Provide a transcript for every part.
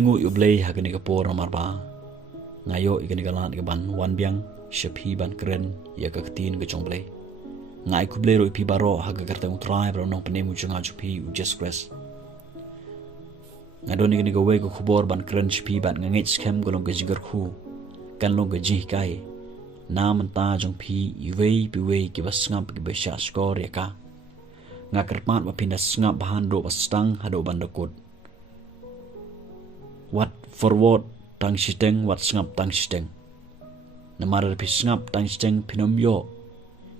ngu ublay hagani kapor marba ngayo igani galan ban wan biang shapi ban keren ya kaktin ke chongblay ngai kublay ro ipi baro haga karta utrai bro nong penemu chunga chupi ujas kres ngadoni igani gawe ko khubor ban keren shapi ban ngangit scam golong ke jigar khu kan long ke jih kai nam ta jong pi iwei piwei ki basngap ki besha skor ya ka ngakerpat mapinda ngap bahan do bastang hado bandakut wat forward tang siteng wat ngap tang siteng namar pi ngap tang siteng pinom yo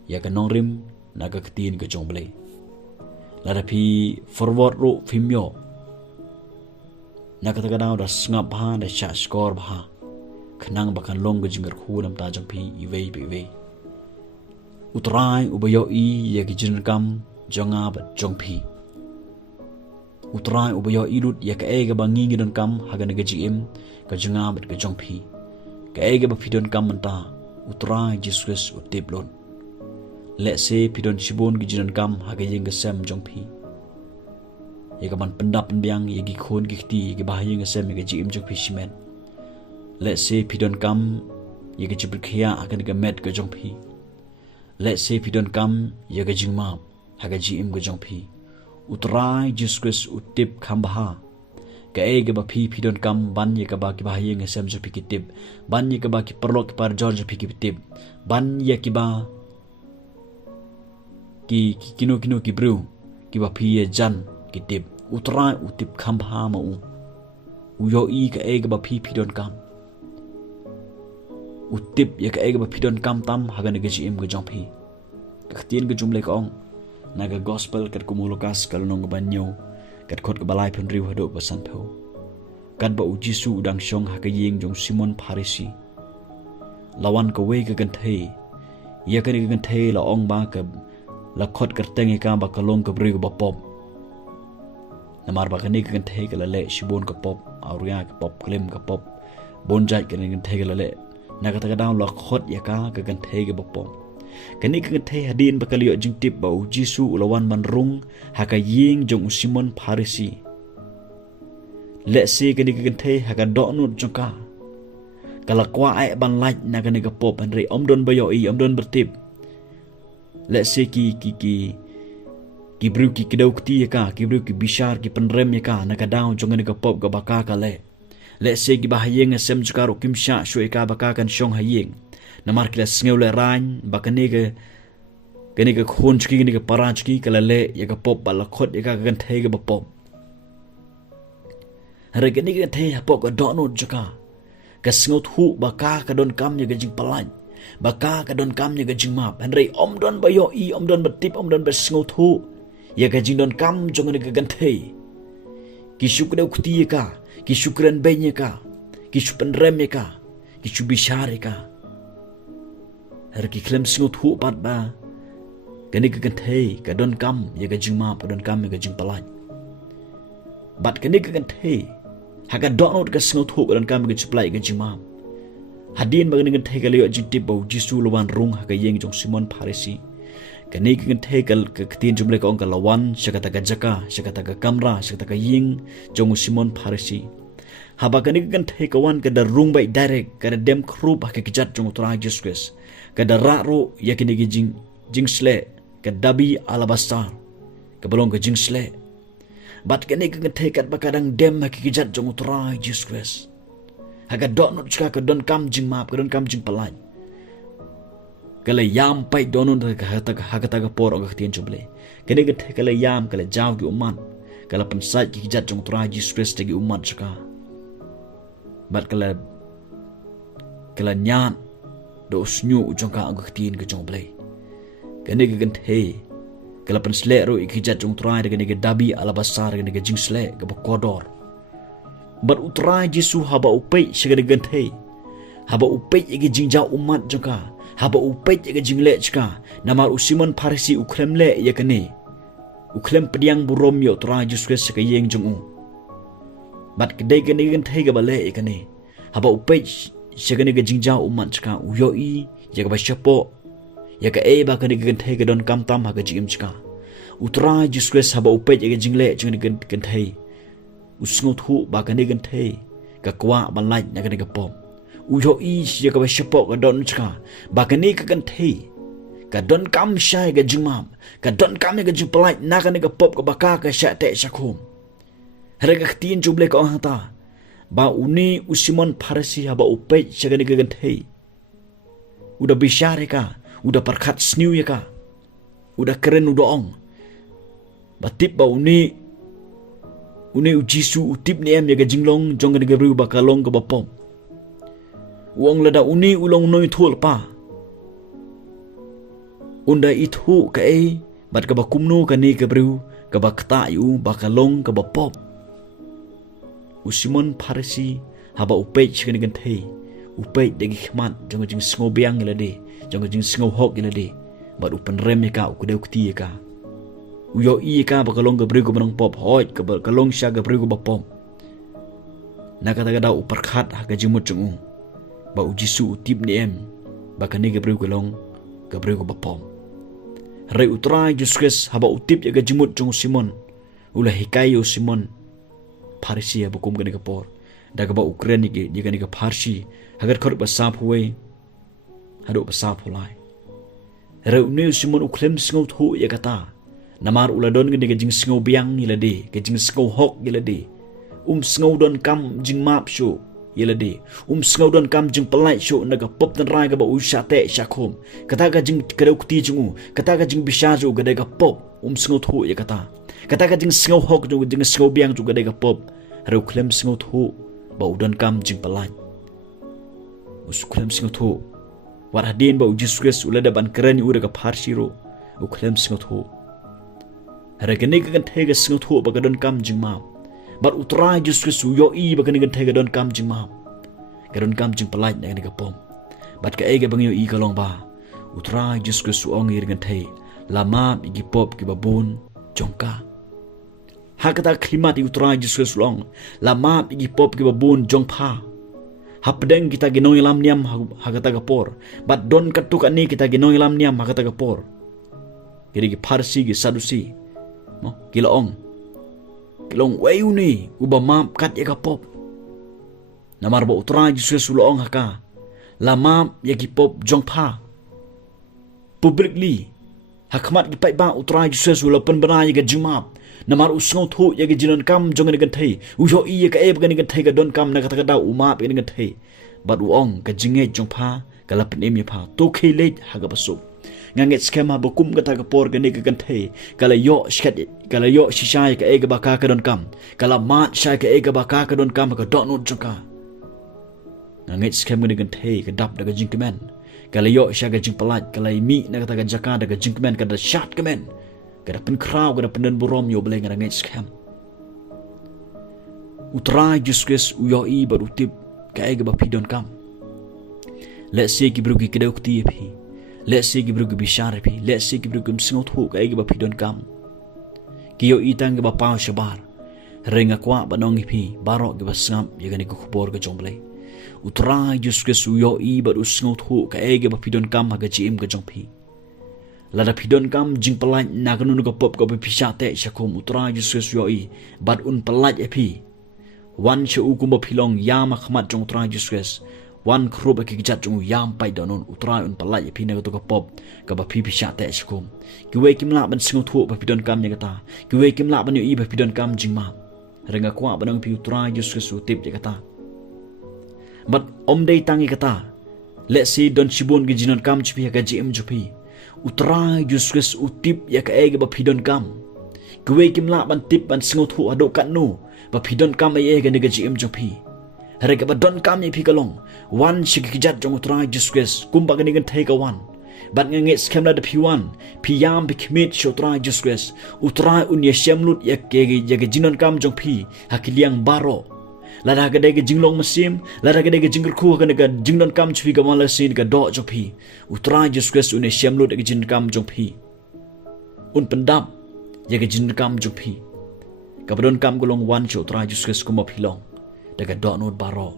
ya ka nongrim naga ketin ke jongble lara pi forward ro phim yo naga taga daw da ngap bahan da sha skor baha khnang bakan long ge jingar khu nam ta jong pi iwei biwei utrai ubayo I ya ki jin kam jonga bat jongpi utrai ubayo idut ya ka ega bangi ngidon kam haga nega jim ka jonga bat ka jongpi ka ega ba pidon kam menta utrai Jesus utiplon let se pidon shibon gijinon kam haga yeng sem jongpi ya ka ban pendap pendiang ya gi khon gi khti gi bahayeng sem ga jim jongpi simen let se pidon kam ya ga jibrkhia haga nega met ka jongpi let se pidon kam ya ga jingma haga jim go jongpi utrai Jesus utip khambaha ka ege ba phi pidon kam ban ye ka ba ki bahye nge sem jo pikitip ban ye ka ba ki perlo ki par jor jo pikitip ban ye ki ba ki kino ki bru ki ba phi ye jan kitip utrai utip khambaha ma u yo I ka ege ba phi pidon kam utip ye ka ege ba pidon kam tam haga ne jim go jongpi ka tin go jumle ka ong naga gospel kat kumulukas kalunong banyo kat khot ka balai phun riu hado basan pho kan ba ujisu udang shong hakayeng jong Simon Pharisi lawan ka we ka ganthe ya ka ni ganthe la ong ba ka la khot ka teng ka ba kalong ka riu ba pop namar ba ka ni ka ganthe ka la le shibon ka pop auria ka pop klem ka pop bonjai ka ni ganthe ka la le naga ta ka daw la khot ya ka ganthe ka ba pop kani ka the hadin bakaliyo jing tip ba Jisu ulawan manrung haka ying jong Simon Pharisi le se kani ka the haka donut jongka kala kwa ai ban laj na kani ka pop andre omdon bayo I omdon bertip le se ki bru ki kidau kti ka ki bru ki bishar ki penrem ka na ka daw jong kani ka pop ga baka ka le se ki bahayeng sem jukaro kimsha shwe ka baka kan shong hayeng namar kila sngeu le ran bakane ke khon chki ke paraj ki kala le ya ka pop bala khot ya ka gan thai ga pop hare ke ni ke thai pop ka dono jaka ka sngeu thu baka ka don kam ya ga jing palan baka ka don kam ya ga jing map hanre om don bayo I om don betip om don besngeu thu ya ga jing don kam jong ne ga gan thai ki shukre ukti ka ki shukran benya ka ki shupen rem ka ki shubishar ka har ki klem singut hu pat ba kani ka ganthe ka don kam ya ga jingma pa don kam ya ga jing palai bat kani ka ganthe ha ga donot ka singut hu don kam ga chiplai ga jingma hadin ba kani ganthe ka le jing tip ba Jisu lawan rung ha ga yeng jong Simon Pharisi kani ka ganthe ka tin jumle ka ong ka lawan shakata ga jaka shakata ga kamra shakata ga yeng jong Simon Pharisi haba kani ka ganthe ka wan ka da rung bai direct ka da dem khrup ha ka kijat jong tra Jesus kada raro yakini gi jingsle kadabi alabastar kabalong ke jingsle bat kani ka tekat bakadang dem hakikijat jong utrai Jesus haga donut chka ka don kam jing map ka don kam jing palai kala yam pai donut ka hata ka por og tien juble kani ka kala yam kala jaw gi umat kala pensat ki kijat jong utrai Jesus tegi umat chka bat kala nyan do snyu jong ka ang tin ke jong blai kani ka ganthe kala pen sle ro ikijat jong trai de kani ka dabi alabasar kani ka jingsle ka kodor but utrai Jisu haba upai shigade ganthe haba upai igi jingja umat jong ka haba upai igi jingle chka namar Simon Pharisi ukremle ya kani uklem pediang burom yo trai Jesus ka yeng jong but kedai kani ganthe ka bale kani haba upai shagani ga jingja umat chka uyo I ya ga shapo ya ga ba kani ga thai ga don kam tam ha ga jim chka utrai Jesus haba upai ga jingle chngani ga thai usngot hu ba ka ni gan the ka kwa ban lai na ka ni ka pom u yo i si ka ba shpo ka don chka ba ka ni ka gan the ka don kam shai ga jingmam ka don kam ga ju plai na ka ni ka pop ka ba ka sha te sha khum re ka tin ju ble ka ta ba uni usimon Pharisee haba upai sha ka ni ka gan the udah bishare ka udah perkat sniu ya ka udah keren udah ong batip ba uni ujisu utip ni em ya ga jinglong jong ga bru ba kalong ga bapom uang lada uni ulong noi thul pa unda ithu ka e bat ka ba kumnu ka ni ga bru ka ba kta yu ba kalong ka bapom usimon Pharisee haba upai sha ga the upai degi khmat jong jing sngo biang ila de jong jing sngo hok ila de bat upen rem ka ku de ukti ka uyo i ka ba kalong ga brigo banang pop hoi ka ba kalong sha ga brigo ba pom na ka da upar khat ha ga jimut chung ba ujisu utip ni em ba ka ni ga brigo long ga brigo ba pom re utrai juskes ha ba utip ya ga jimut chung Simon ula hikai Simon Pharisee ba kum ga ni ga por da ga ba Ukraine ge ni ga Pharisee agar khor ba sap huai hado ba sap hulai reu ne Simon uklem sngo thu ya kata namar uladon ge jing sngo biang ni lade ge jing sngo hok ge lade sngo don kam jing map sho ye lade sngo don kam jing palai sho na ga pop dan rai ga ba usha te sha khom kata ga jing kadau kti jungu kata ga jing bisha jo ga ga pop sngo thu ya kata ga jing sngo hok jo jing sngo biang jo ga ga pop reu klem sngo thu ba udon kam jing palai usuklem singotho war hadin ba ujisukes ulada ban keren ura ka Pharisee uklem singotho haragane ka gan thega singotho ba gadon kam jingma bar utra jisukes uyo i ba gan thega don kam jingma gadon kam jing palai na ga pom bat ka ege bangyo i kalong ba utra jisukes ong ir gan the lama igi pop ki babun jongka hakata klimat utra jisukes long lama igi pop ki babun jongpha hapdeng kita ginong ilam niam hagata gapor bat don katuk ani kita ginong ilam niam hagata gapor kiri gi Pharisee gi Sadusi no kilong wayu ni uba map kat ya gapop namar ba utra Jesus ulong haka lama ya gipop jongpha publicly hakmat gi pai ba utra Jesus ulapan bana ya ga jumap namar usngau thu ya ge jinon kam jong ga thei ujo i ka eb ga ni ga thei ga don kam na ka da uma pe ni ga thei bat uong ka jinge jong pha ka lap nem ya pha to khele ha ga basu nganget skema bokum ga ta ga por ga ni ga thei kala yo skat kala yo shisha ka e ga ba ka don kam kala mat sha ka e ga ba ka don kam ka do no jong ka nganget skema ni ga thei ka dap da ga jing kemen kala yo sha ga jing palat kala mi na ka ta ga jaka da ga jing kemen ka da shat kemen kada pen kraw kada pen borom yo bleng ngara ngets kham utra juskes uyo i barutip ka ega ba pidon kam let's say ki brugi kada ukti phi let's say ki brugi bishar phi let's say ki brugi msngot hu ka ega ba pidon kam ki yo i tang ba pa shabar renga kwa banong phi baro ge ba sngam ye gani ko khbor ga jomble utra juskes uyo i bar usngot hu ka ega ba pidon kam ha ga jim ga jong phi lada pidon kam jing pelaj na kanu nuka pop ka pisha te shakom utra Jesus yoi bad un pelaj epi wan che u kumba pilong yam khmat jong utra Jesus wan khrob ki jat jong yam pai donon utra un pelaj epi na ka pop ka ba pisha te shakom kiwe kimla ban singo thu ba pidon kam nya kata kiwe kimla ban yoi ba pidon kam jing ma renga kwa banang pi utra Jesus utip nya kata but om dei tangi kata let's see don chibon gi jinon kam chpi ka jim jupi utra Jesus utip ya ka ege ba pidon kam kwe kimla ban tip ban singo thu ado kan no ba pidon kam ai ege ne ga jim jopi hare ka ba don kam ye phi kalong wan shikijat jong utra Jesus kumba ga ni gan thai ka wan ban nge skemla de piwan piyam bi khmit shotra Jesus utra un ye shamlut ya ke ge jinon kam jong phi hakiliang baro lada ga de jinglong masim lada ga de jingr khu ga ga jingnon kam chhi ga mala sin ga do jopi utra Jesus une shamlut ga jin kam jopi un pendam ya ga jin kam jopi ga badon kam golong wan cho utra Jesus kuma philong daga do not baro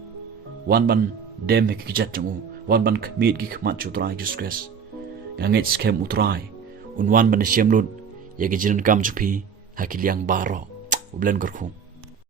wan ban dem ki jat jong wan ban khmit ki khmat cho utra Jesus nganget skem utrai un wan ban shamlut ya ga jin kam jopi hakiliang baro ublen gorkhum